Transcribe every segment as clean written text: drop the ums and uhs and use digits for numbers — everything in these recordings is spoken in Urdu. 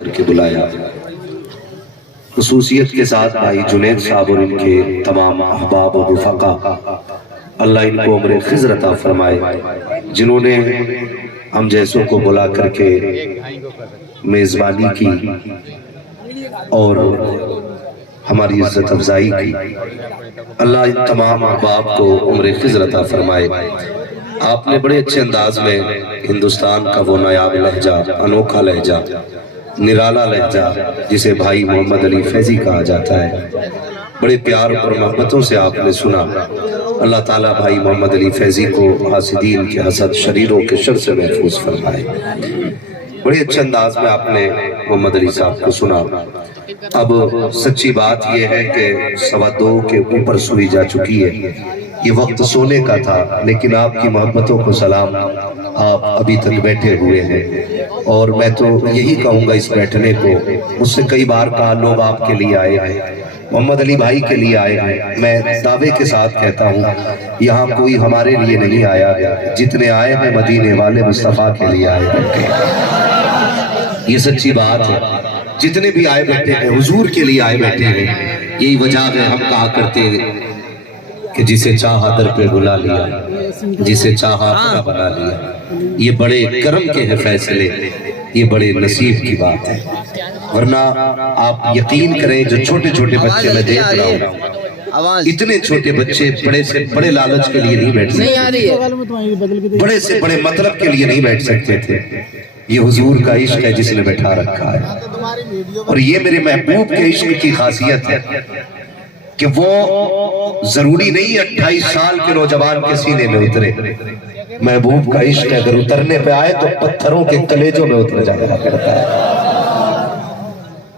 کے بلایا۔ خصوصیت کے ساتھ بھائی جنید صاحب اور ان کے تمام احباب و رفقا، اللہ ان کو عمر خضر عطا فرمائے، جنہوں نے ہم جیسوں کو بلا کر کے میزبانی کی اور ہماری عزت افزائی کی۔ اللہ ان تمام احباب کو عمر خضر عطا فرمائے۔ آپ نے بڑے اچھے انداز میں ہندوستان کا وہ نایاب لہجہ، انوکھا لہجہ، نرالا لہجہ جسے بھائی محمد علی فیضی کہا جاتا ہے، بڑے پیار اور محبتوں سے آپ نے سنا۔ اللہ تعالیٰ بھائی محمد علی فیضی کو حاسدین کے حسد، شریروں کے شر سے محفوظ فرمائے۔ بڑے اچھے انداز میں آپ نے محمد علی صاحب کو سنا۔ اب سچی بات یہ ہے کہ 2:15 کے اوپر سوئی جا چکی ہے، یہ وقت سونے کا تھا، لیکن آپ کی محبتوں کو سلام، آپ ابھی تک بیٹھے ہوئے ہیں۔ اور میں تو یہی کہوں گا اس بیٹھنے کو، مجھ سے کئی بار کہا لوگ آپ کے لیے آئے ہیں، محمد علی بھائی کے لیے آئے ہیں، میں دعوے کے ساتھ کہتا ہوں یہاں کوئی ہمارے لیے نہیں آیا، جتنے آئے ہیں مدینے والے مصطفیٰ کے لیے آئے بیٹھے ہیں۔ یہ سچی بات ہے، جتنے بھی آئے بیٹھے ہیں حضور کے لیے آئے بیٹھے ہیں۔ یہی وجہ ہے ہم کہا کرتے ہیں کہ جسے چاہا در پہ بلا لیا، جسے چاہا اپنا بنا لیا۔ یہ بڑے کرم کے ہیں فیصلے، یہ بڑے نصیب کی بات ہے۔ ورنہ آپ یقین کریں جو چھوٹے چھوٹے بچے میں دیکھ رہا ہوں، اتنے چھوٹے بچے بڑے سے بڑے لالچ کے لیے نہیں بیٹھ سکتے، بڑے سے بڑے مطلب کے لیے نہیں بیٹھ سکتے تھے۔ یہ حضور کا عشق ہے جس نے بٹھا رکھا ہے، اور یہ میرے محبوب کے عشق کی خاصیت ہے کہ وہ ضروری نہیں 28 سال کے نوجوان کے سینے میں اترے۔ محبوب کا عشق اگر اترنے پہ آئے تو پتھروں کے کلیجوں میں اتر جایا کرتا ہے۔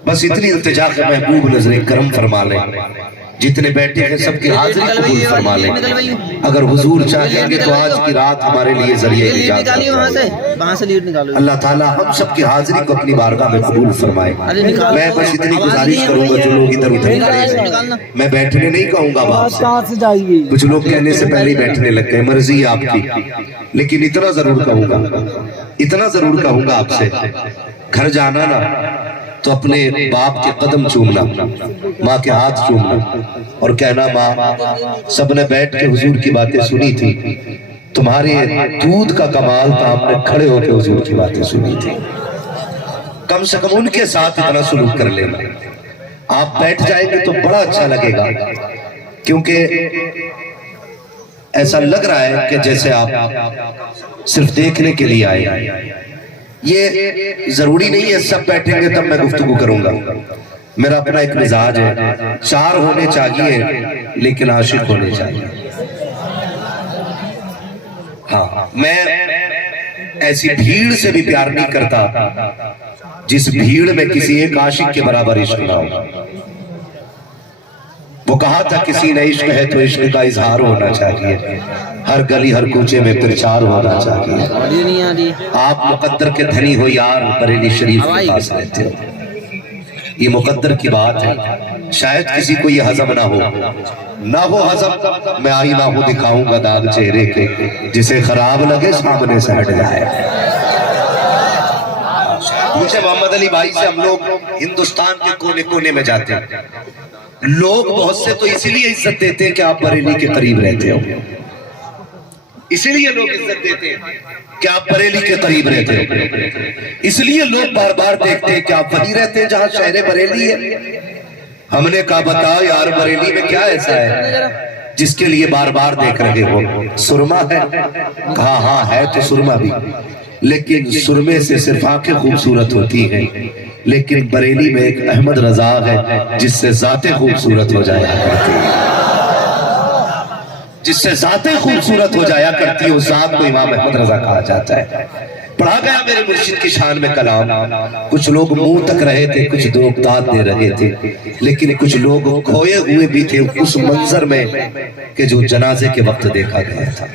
بس اتنی التجا کہ محبوب نظر کرم فرما لیں، جتنے بیٹھے ہیں سب کی حاضری قبول فرما لیں۔ اگر حضور چاہیں گے تو آج کی رات ہمارے لیے ذریعہ نجات ہے۔ اللہ تعالیٰ ہم سب کی حاضری کو اپنی بارگاہ میں قبول فرمائے۔ میں بس اتنی گزارش کروں گا جو لوگ ادھر ادھر کھڑے ہیں، میں بیٹھنے نہیں کہوں گا باپ، کچھ لوگ کہنے سے پہلے ہی بیٹھنے لگ گئے، مرضی آپ کی، لیکن اتنا ضرور کہوں گا، اتنا ضرور کہوں گا آپ سے، گھر جانا نا تو اپنے باپ کے قدم چومنا، ماں کے ہاتھ چومنا، اور کہنا ماں سب نے بیٹھ کے حضور کی باتیں سنی تھی، تمہارے دودھ کا کمال تھا، ہم نے کھڑے ہو کے حضور کی باتیں سنی تھی۔ کم سے کم ان کے ساتھ اتنا سلوک کر لینا۔ آپ بیٹھ جائیں گے تو بڑا اچھا لگے گا، کیونکہ ایسا لگ رہا ہے کہ جیسے آپ صرف دیکھنے کے لیے آئے ہیں۔ یہ ضروری نہیں ہے سب بیٹھیں گے تب میں گفتگو کروں گا، میرا اپنا ایک مزاج ہے، 4 ہونے چاہیے لیکن عاشق ہونے چاہیے۔ ہاں، میں ایسی بھیڑ سے بھی پیار نہیں کرتا جس بھیڑ میں کسی ایک عاشق کے برابر عشق نہ ہو۔ وہ کہا تھا کسی نے عشق ہے تو عشق کا اظہار ہونا چاہیے، ہر گلی ہر کوچے میں پرچار ہونا چاہیے۔ آپ مقدر کے دھنی ہو یار، بریلی شریف کے پاس رہتے ہو، یہ مقدر کی بات ہے، شاید کسی کو یہ ہضم نہ ہو ہضم، میں آئینہ ہوں دکھاؤں گا داغ چہرے کے، جسے خراب لگے سامنے سے ہٹ جائے۔ مجھے محمد علی بھائی سے ہم لوگ ہندوستان کے کونے کونے میں جاتے ہیں، لوگ بہت سے تو اسی لیے عزت دیتے ہیں کہ آپ بریلی کے قریب رہتے ہو، اسی لیے لوگ عزت دیتے ہیں کہ آپ بریلی کے قریب رہتے ہو، اس لیے لوگ بار بار دیکھتے ہیں کہ آپ وہیں رہتے ہیں جہاں شہر بریلی ہے۔ ہم نے کہا بتا یار بریلی میں کیا ایسا ہے جس کے لیے بار بار دیکھ رہے ہو؟ سرما ہے؟ کہا ہاں ہے تو سرما بھی، لیکن سرمے سے صرف آنکھیں خوبصورت ہوتی ہیں، لیکن بریلی میں ایک احمد رضا ہے جس سے ذاتیں خوبصورت ہو جایا کرتی ہے، جس سے ذاتیں خوبصورت ہو جایا کرتی ہے، اس ذات کو امام احمد رضا کہا جاتا ہے۔ پڑھا گیا میرے مرشد کی شان میں کلام، کچھ لوگ منہ تک رہے تھے، کچھ لوگ داد دے رہے تھے، لیکن کچھ لوگ کھوئے ہوئے بھی تھے اس منظر میں کہ جو جنازے کے وقت دیکھا گیا تھا۔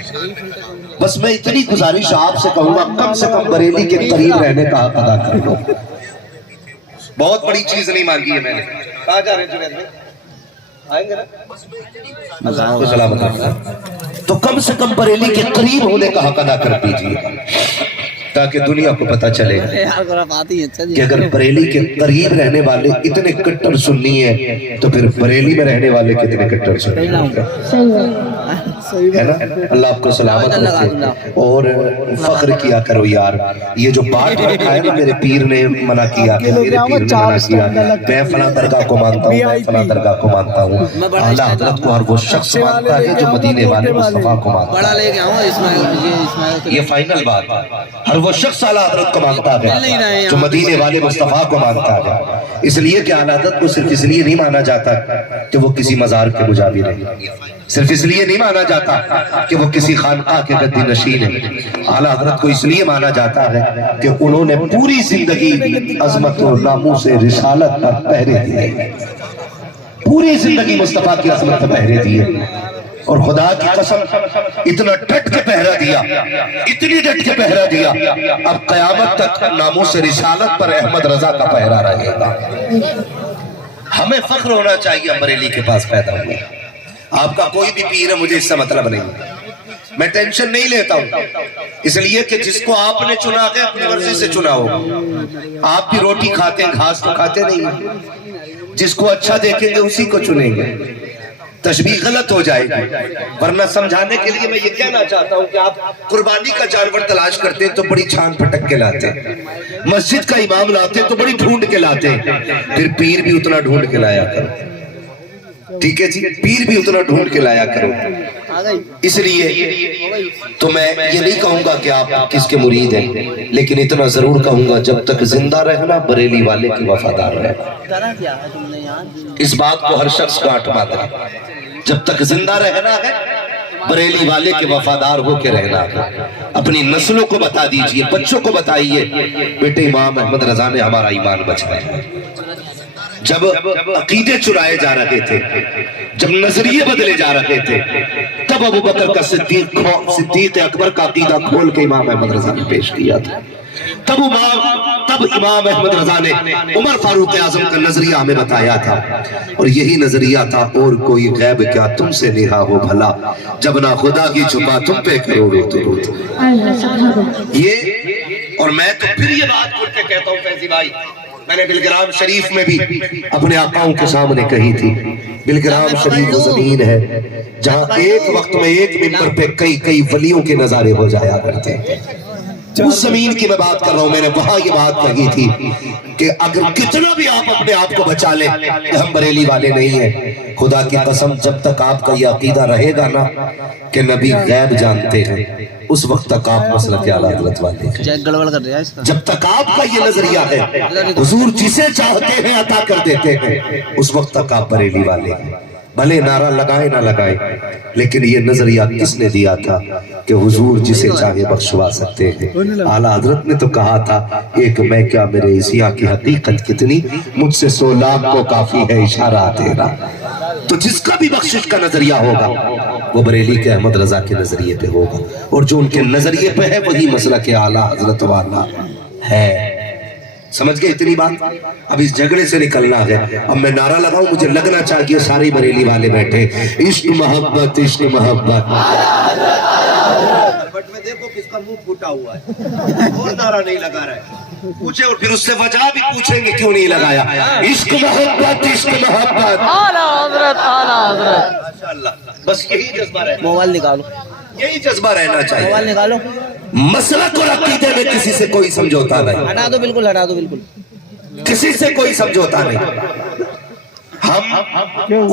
بس میں اتنی گزارش آپ سے کہوں گا کم سے کم بریلی کے قریب رہنے کا حق ادا کر لو۔ بہت بڑی چیز نہیں مانگی ہے میں نے۔ کہاں جا رہے ہیں جنید میں؟ آئیں گے نا؟ اللہ کو سلامت رکھنا۔ تو کم سے کم بریلی کے قریب ہونے کا حق ادا کر دیجئے۔ تاکہ دنیا کو پتہ چلے کہ اگر بریلی کے قریب رہنے والے اتنے کٹر سنی ہیں تو پھر بریلی میں رہنے والے کتنے کٹر سنی ہے نا. اللہ آپ کو سلامت رکھے اور فخر کیا کرو یار. یہ جو بات رکھا ہے نا میرے پیر نے منع کیا, میرے پیر نے منع کیا, میں فلاں درگاہ کو مانتا ہوں, میں فلاں درگاہ کو مانتا ہوں. اعلیٰ حضرت کو ہر وہ شخص مانتا ہے جو مدینے والے مصطفیٰ کو مانتا ہے. یہ فائنل بات ہے. ہر وہ شخص اعلیٰ حضرت کو مانتا ہے جو مدینے والے مصطفیٰ کو مانتا ہے. اس لیے کہ اعلیٰ حضرت کو صرف اس لیے نہیں مانا جاتا کہ وہ کسی مزار کے مجاور ہیں, صرف اس لیے نہیں مانا جاتا کہ وہ کسی خانقاہ کے گدی نشین ہیں. اعلیٰ حضرت کو اس لیے مانا جاتا ہے کہ انہوں نے پوری زندگی عظمت و ناموس رسالت پر پہرے دیے, پوری زندگی مصطفیٰ کی عظمت پر پہرے دیے. اور خدا کی قسم اتنا ڈٹ کے پہرا دیا, اتنی ڈٹ کے پہرا دیا, اب قیامت تک ناموس رسالت پر احمد رضا کا پہرا رہے گا. ہمیں فخر ہونا چاہیے ہم بریلی کے پاس پیدا ہوئے. آپ کا کوئی بھی پیر ہے مجھے اس سے مطلب نہیں, میں ٹینشن نہیں لیتا ہوں, اس لیے کہ جس کو آپ نے چنا ہے اپنی مرضی سے چنا ہو. آپ بھی روٹی کھاتے ہیں, گھاس تو کھاتے نہیں. جس کو اچھا دیکھیں گے اسی کو چنیں گے. تشبیہ غلط ہو جائے گی. ورنہ سمجھانے کے لیے میں یہ کہنا چاہتا ہوں کہ آپ قربانی کا جانور تلاش کرتے ہیں تو بڑی چھان پھٹک کے لاتے ہیں, مسجد کا امام لاتے ہیں تو بڑی ڈھونڈ کے لاتے ہیں, پھر پیر بھی اتنا ڈھونڈ کے لایا کرو. ٹھیک ہے جی, پیر بھی اتنا ڈھونڈ کے لایا کرو. اس لیے تو میں یہ نہیں کہوں گا کہ آپ کس کے مرید ہیں, لیکن اتنا ضرور کہوں گا جب تک زندہ رہنا بریلی والے کی وفادار رہنا. اس بات کو ہر شخص گانٹھ باندھنا, جب تک زندہ رہنا ہے بریلی والے کے وفادار ہو کے رہنا ہے. اپنی نسلوں کو بتا دیجئے, بچوں کو بتائیے بیٹے امام احمد رضا نے ہمارا ایمان بچایا. جب عقیدے چرائے جا رہے تھے, جب نظریے بدلے جا رہے تھے, تب ابو بکر کا صدیق اکبر کا عقیدہ کھول کے امام احمد رضا نے پیش کیا تھا. تب امام احمد رضا نے عمر فاروق اعظم کا نظریہ ہمیں بتایا تھا, اور یہی نظریہ تھا اور کوئی غیب کیا تم سے نہا ہو بھلا, جب نہ خدا کی چھپا تم پہ کرو رو تو رو. یہ اور میں تو پھر یہ بات کھل کے کہتا ہوں فیضی بھائی, میں نے بلگرام شریف میں بھی اپنے آقاؤں کے سامنے کہی تھی. بلگرام شریف وہ زمین ہے جہاں ایک وقت میں ایک ممبر پہ کئی ولیوں کے نظارے ہو جایا کرتے ہیں. اس زمین کی میں بات کر رہا ہوں, میں نے وہاں یہ بات کہی تھی کہ اگر کتنا بھی آپ اپنے آپ کو بچا لیں کہ ہم بریلی والے نہیں ہیں, خدا کی قسم جب تک آپ کا یہ عقیدہ رہے گا نا کہ نبی غیب جانتے ہیں, اس وقت تک آپ مسلک اعلیٰ حضرت والے ہیں. جب تک آپ کا یہ نظریہ ہے حضور جسے چاہتے ہیں عطا کر دیتے ہیں, اس وقت تک آپ بریلی والے ہیں. بھلے نعرہ لگائے نہ لگائے, لیکن یہ نظریہ کس نے دیا تھا کہ حضور جسے چاہے بخشوا سکتے ہیں. اعلیٰ حضرت نے تو کہا تھا ایک میں کیا میرے عیسیٰ کی حقیقت کتنی, مجھ سے 100 لاکھ کو کافی ہے اشارہ تیرا. تو جس کا بھی بخشش کا نظریہ ہوگا وہ بریلی کے احمد رضا کے نظریے پہ ہوگا, اور جو ان کے نظریے پہ ہے وہی مسلک اعلیٰ حضرت والا ہے. سمجھ گئے اتنی بات؟ اب اس جھگڑے سے نکلنا ہے. اب میں نعرہ لگاؤں, مجھے لگنا چاہیے سارے بریلی والے بیٹھے, عشق محبت عشق محبت. بٹ میں دیکھو کس کا منہ پھوٹا ہوا ہے اور نعرہ نہیں لگا رہا ہے, پوچھے اور پھر اس سے وجہ بھی پوچھیں گے کیوں نہیں لگایا. عشق محبت عشق محبت. اعلیٰ حضرت اعلیٰ حضرت. ماشاءاللہ, بس یہی جذبہ رہنا. موبائل نکالو, یہی جذبہ رہنا چاہیے. موبائل نکالو. مسلک اور عقیدے میں کسی سے کوئی سمجھوتا نہیں. ہٹا دو بالکل, ہٹا دو بالکل, کسی سے کوئی سمجھوتا نہیں. ہم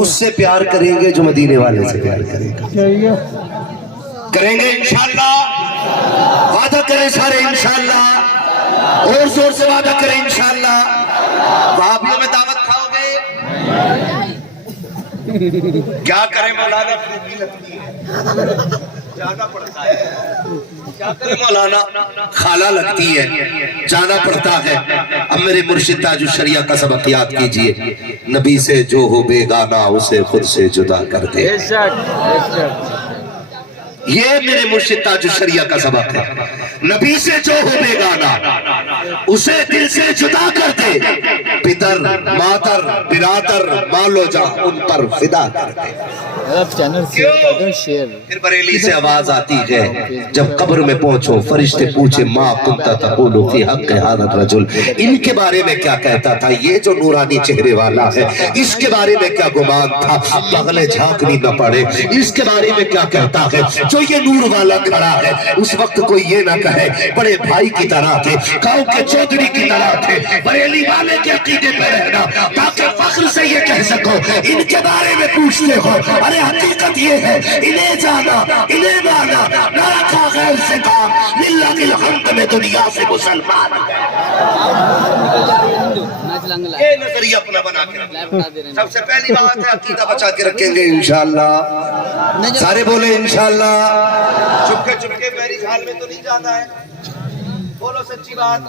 اس سے پیار کریں گے جو مدینے والے سے پیار کریں گے. کریں گے انشاءاللہ, وعدہ کریں سارے انشاءاللہ, اور زور سے وعدہ کریں انشاءاللہ. وہابیوں میں دعوت کھاؤ گے, کیا کریں مولانا, خوبی لگتی ہے, جانا پڑتا ہے. کیا کریں مولانا, خالہ لگتی ہے, جانا پڑتا ہے. اب میرے مرشد تاج الشریعہ کا سبق یاد کیجئے, نبی سے جو ہو بیگانہ اسے خود سے جدا کر دے. یہ میرے مرشد تاج الشریعہ کا سبق ہے. نبی سے جو ہو بیگانہ اسے دل سے جدا کر دے, پدر مادر برادر مال و جان ان پر فدا کر دے. پھر بریلی سے آواز آتی ہے جب قبر میں پہنچو فرشتے پوچھے ما کنتا تقول فی حق ھذا الرجل، ان کے بارے میں کیا کہتا تھا یہ جو نورانی چہرے والا ہے، اس کے بارے میں کیا گمان تھا، پگلے جھانکنی نہ پڑے، اس کے بارے میں کیا کہتا ہے جو یہ نور والا کھڑا ہے۔ اس وقت کوئی یہ نہ کہے بڑے بھائی کی طرح تھے، گاؤں کے چودھری کی طرح تھے، بریلی والے کے عقیدے پہ رہنا تاکہ فخر سے یہ کہہ سکو ان کے بارے میں پوچھتے ہو، ارے حقیقت یہ ہے انہیں جانا انہیں مانا، نہ رکھا غیر سے کام، للہ کی الحمد میں دنیا سے مسلمان۔ یہ نظریہ اپنا بنا کے سب سے پہلی بات ہے عقیدہ بچا کے رکھیں گے انشاءاللہ، سارے بولے انشاءاللہ۔ چپکے چپکے میری حال میں تو نہیں جانا ہے، بولو سچی بات،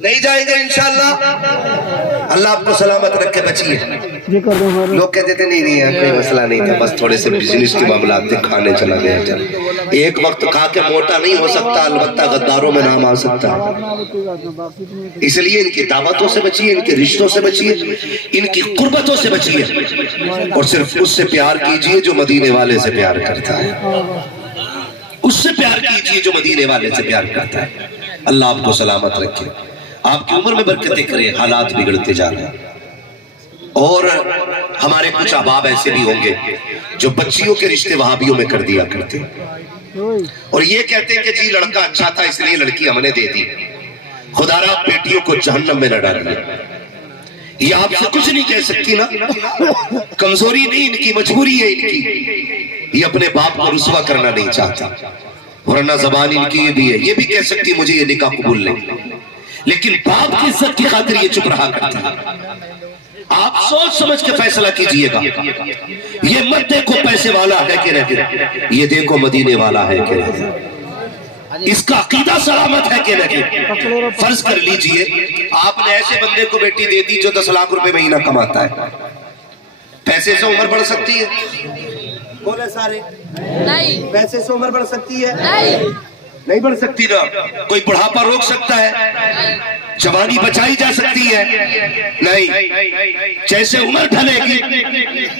نہیں جائیں گے انشاءاللہ۔ اللہ آپ کو سلامت رکھ کے بچیے۔ لوگ کہتے تھے نہیں کوئی مسئلہ نہیں تھا، بس تھوڑے سے بزنس کے معاملات تھے، کھانے چلا گیا۔ ایک وقت کھا کے موٹا نہیں ہو سکتا، البتہ غداروں میں نام آ سکتا ہے۔ اس لیے ان کی دعوتوں سے بچیے، ان کے رشتوں سے بچیے، ان کی قربتوں سے بچیے، اور صرف اس سے پیار کیجئے جو مدینے والے سے پیار کرتا ہے، اس سے پیار کیجئے جو مدینے والے سے پیار کرتا ہے۔ اللہ آپ کو سلامت رکھے، آپ کی عمر میں برکتیں کرے، حالات بگڑتے جا رہے ہیں۔ اور ہمارے کچھ احباب ایسے بھی ہوں گے جو بچیوں کے رشتے وہابیوں میں کر دیا کرتے اور یہ کہتے ہیں کہ جی لڑکا اچھا تھا اس لیے لڑکی ہم نے دے دی۔ خدا را بیٹیوں کو جہنم میں نہ ڈالے، یہ آپ سے کچھ نہیں کہہ سکتی نا، کمزوری نہیں ان کی، مجبوری ہے ان کی، یہ اپنے باپ کو رسوا کرنا نہیں چاہتا، ورنہ زبان ان کی یہ بھی ہے، یہ بھی کہہ سکتی مجھے یہ نکاح قبول نہیں، لیکن باپ کی عزت کی خاطر یہ چپ رہا کرتی ہے۔ آپ سوچ سمجھ کے فیصلہ کیجئے گا، یہ مت دیکھو پیسے والا ہے کہ نہیں، یہ دیکھو مدینے والا ہے کہ نہیں، اس کا عقیدہ سلامت ہے کہ نہیں۔ فرض کر لیجئے آپ نے ایسے بندے کو بیٹی دے دی جو 10 لاکھ روپے مہینہ کماتا ہے، پیسے سے عمر بڑھ سکتی ہے؟ بولے سارے نہیں۔ پیسے سے عمر بڑھ سکتی ہے؟ نہیں بڑھ سکتی نا۔ کوئی بڑھاپا روک سکتا ہے؟ جوانی بچائی جا سکتی ہے؟ نہیں۔ جیسے عمر ڈھلے گی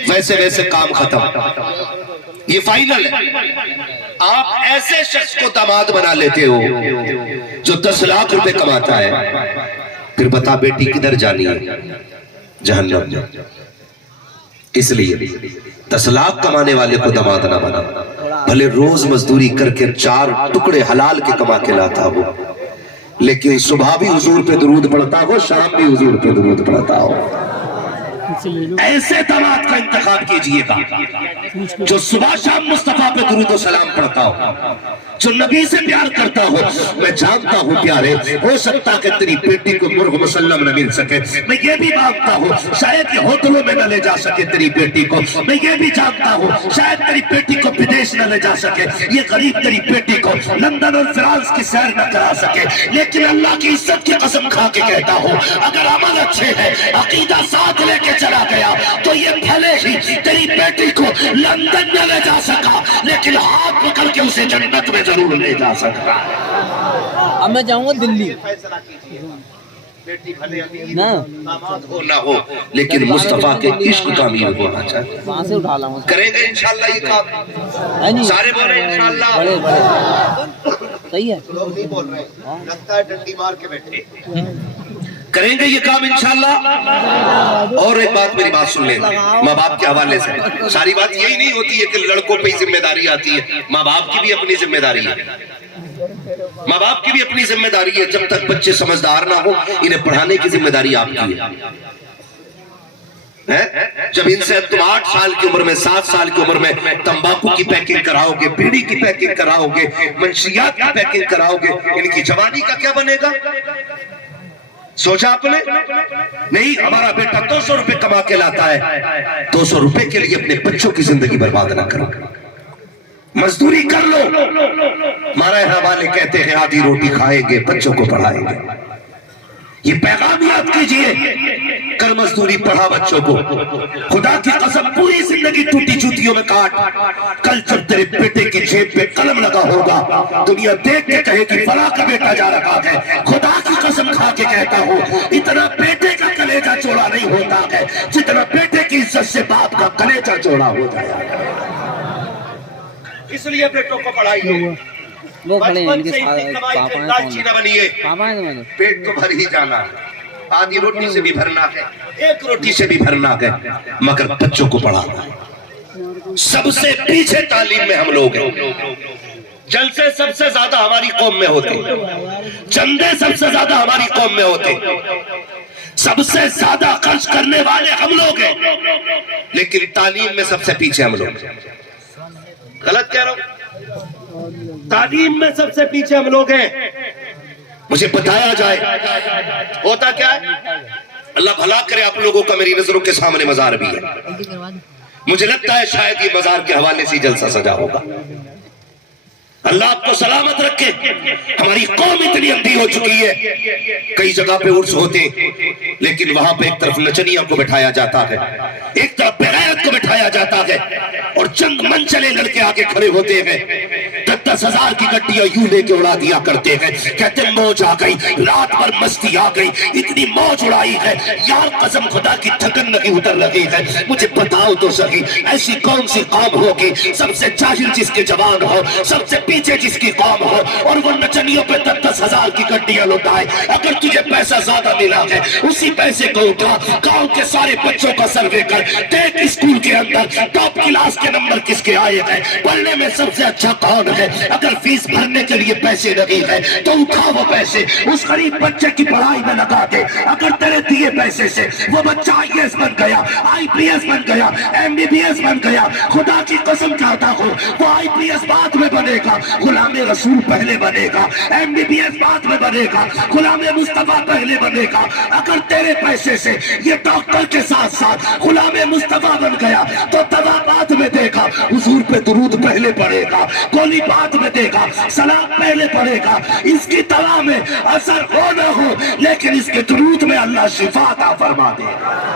ویسے ویسے کام ختم، یہ فائنل ہے۔ آپ ایسے شخص کو داماد بنا لیتے ہو جو 10 لاکھ روپے کماتا ہے، پھر بتا بیٹی کدھر جانی ہے؟ جہنم میں۔ اس لیے 10 لاکھ کمانے والے کو داماد نہ بنا، بھلے روز مزدوری کر کے 4 ٹکڑے حلال کے کما کے لاتا ہو، لیکن صبح بھی حضور پہ درود پڑھتا ہو، شام بھی حضور پہ درود پڑھتا ہو۔ ایسے داماد کا انتخاب کیجئے گا جو صبح شام مصطفیٰ پہ درود و سلام پڑھتا ہو، جو نبی سے پیار کرتا ہو۔ میں جانتا ہوں پیارے، ہو سکتا کہ تیری بیٹی کو مرغ مسلم نہ مل سکے، میں یہ بھی مانتا ہوں شاید یہ ہوٹلوں میں نہ لے جا سکے تیری بیٹی کو، میں یہ بھی جانتا ہوں شاید تیری بیٹی کو بدیش نہ لے جا سکے، یہ غریب تیری بیٹی کو لندن اور فرانس کی سیر نہ کرا سکے، لیکن اللہ کی عزت کی قسم کھا کے کہتا ہوں اگر عمل اچھے ہیں، عقیدہ ساتھ لے کے چلا گیا تو یہ بھلے ہی تیری بیٹی کو لندن نہ لے جا سکا، لیکن ہاتھ پکڑ کے اسے جنت میں ضرور لے جا سکتا۔ اب میں جاؤں گا دلی، بیٹی بھلے داماد ہو نہ ہو لیکن مصطفیٰ کے عشق کامیاب ہونا چاہیے۔ وہاں سے اٹھا لاؤں گا، کریں گے انشاءاللہ یہ کام، سارے بولے انشاءاللہ۔ بڑے صحیح ہے، لوگ نہیں بول رہے، لگتا ہے ڈنڈی مار کے بیٹھے۔ کریں گے یہ کام انشاءاللہ۔ اور ایک بات میری بات سن لیں ماں باپ کے حوالے سے، ساری بات یہی نہیں ہوتی ہے کہ لڑکوں پہ ہی ذمہ داری آتی ہے، ماں باپ کی بھی اپنی ذمہ داری ہے، ماں باپ کی بھی اپنی ذمہ داری ہے۔ جب تک بچے سمجھدار نہ ہو انہیں پڑھانے کی ذمہ داری آپ کی ہے۔ جب ان سے تم 8 سال کی عمر میں 7 سال کی عمر میں تمباکو کی پیکنگ کراؤ گے، بیڑی کی پیکنگ کراؤ گے، منشیات کی پیکنگ کراؤ گے، ان کی جوانی کا کیا بنے گا؟ سوچا آپ نے؟ نہیں، ہمارا بیٹا 200 روپے کما کے لاتا ہے، 200 روپے کے لیے اپنے بچوں کی زندگی برباد نہ کرو، مزدوری کر لو۔ ہمارے حوالے کہتے ہیں آدھی روٹی کھائیں گے بچوں کو پڑھائیں گے، یہ پیغام یاد کیجئے، کر مزدوری پڑھا بچوں کو، خدا کی قسم پوری زندگی ٹوٹی جوتیوں میں کاٹ، کل جب تیرے بیٹے کی جیب پہ قلم لگا ہوگا دنیا دیکھ کے کہے کہ فلاں کا بیٹا جا رہا ہے، خدا کی قسم کھا کے کہتا ہوں اتنا بیٹے کا کلیجہ چوڑا نہیں ہوتا ہے جتنا بیٹے کی عزت عزت سے باپ کا کلیجہ چوڑا ہو جایا۔ اس لیے بیٹوں کو پڑھائیے، وہ کھڑے ہیں ان کے بچپن سے ساتھ اتنی کمائی پاپا کے ہیں لالچی نہ بنیے، پاپا ہیں تمہارے؟ پیٹ تو بھر ہی جانا، آدھی روٹی سے بھی بھرنا ہے، ایک روٹی سے بھی بھرنا ہے، مگر بچوں کو پڑھانا ہے۔ سب سے پیچھے تعلیم میں ہم لوگ ہیں، جلسے سب سے زیادہ ہماری قوم میں ہوتے، چندے سب سے زیادہ ہماری قوم میں ہوتے، سب سے زیادہ خرچ کرنے والے ہم لوگ ہیں، لیکن تعلیم میں سب سے پیچھے ہم لوگ ہیں۔ غلط کہہ رہا ہوں؟ تعلیم میں سب سے پیچھے ہم لوگ ہیں۔ مجھے بتایا جائے ہوتا کیا ہے؟ اللہ بھلا کرے آپ لوگوں کا میری نظروں کے سامنے مزار بھی ہے، مجھے لگتا ہے شاید یہ مزار کے حوالے سے جلسہ سجا ہوگا۔ اللہ آپ کو سلامت رکھے۔ ہماری قوم اتنی اندھی ہو چکی ہے، کئی جگہ پہ عرس ہوتے لیکن وہاں پہ ایک طرف نچنیوں کو بٹھایا جاتا ہے، ایک طرف بغیرت کو بٹھایا جاتا ہے، اور چند منچلے لڑکے آگے کھڑے ہوتے ہیں، 10,000 کی گڈیاں یوں لے کے اڑا دیا کرتے ہیں، کہتے ہیں موج آ گئی، رات بھر مستی آ گئی، اتنی موج اڑائی ہے یار قسم خدا کی تھکن نہیں اتر رہی ہے۔ مجھے بتاؤ تو صحیح ایسی کون سی قوم ہوگی سب سے جاہل جس کے جوان ہو، سب سے پیچھے جس کی قوم ہو، اور وہ نچنیوں پہ 10,000 کی گڈیاں لوٹائے؟ اگر تجھے پیسہ زیادہ ملا ہے اسی پیسے کو اٹھا، گاؤں کے سارے بچوں کا سروے کر، دیکھ اسکول کے اندر ٹاپ کلاس کے نمبر کس کے آئے ہیں، پڑھنے میں سب سے اچھا کون ہے۔ اگر فیس بھرنے کے لیے پیسے نہیں ہے تو اٹھا وہ پیسے اس غریب بچے کی پڑھائی میں لگا دے۔ اگر تیرے دیے پیسے سے وہ بچہ IAS بن گیا، IPS بن گیا، MBBS بن گیا، خدا کی قسم کہتا ہوں وہ IPS بعد میں بنے گا، غلام رسول پہلے بنے گا، MBBS بعد میں بنے گا، غلام مصطفیٰ پہلے بنے گا۔ اگر تیرے پیسے سے یہ ڈاکٹر کے ساتھ ساتھ غلام مصطفیٰ بن گیا تو دوا بعد میں دے گا، حضور پہ درود پہلے پڑے گا، گولی بعد میں دے گا، سلام پہلے پڑے گا۔ اس کی دوا میں اثر ہو نہ ہو لیکن اس کے درود میں اللہ شفا عطا فرما دے گا۔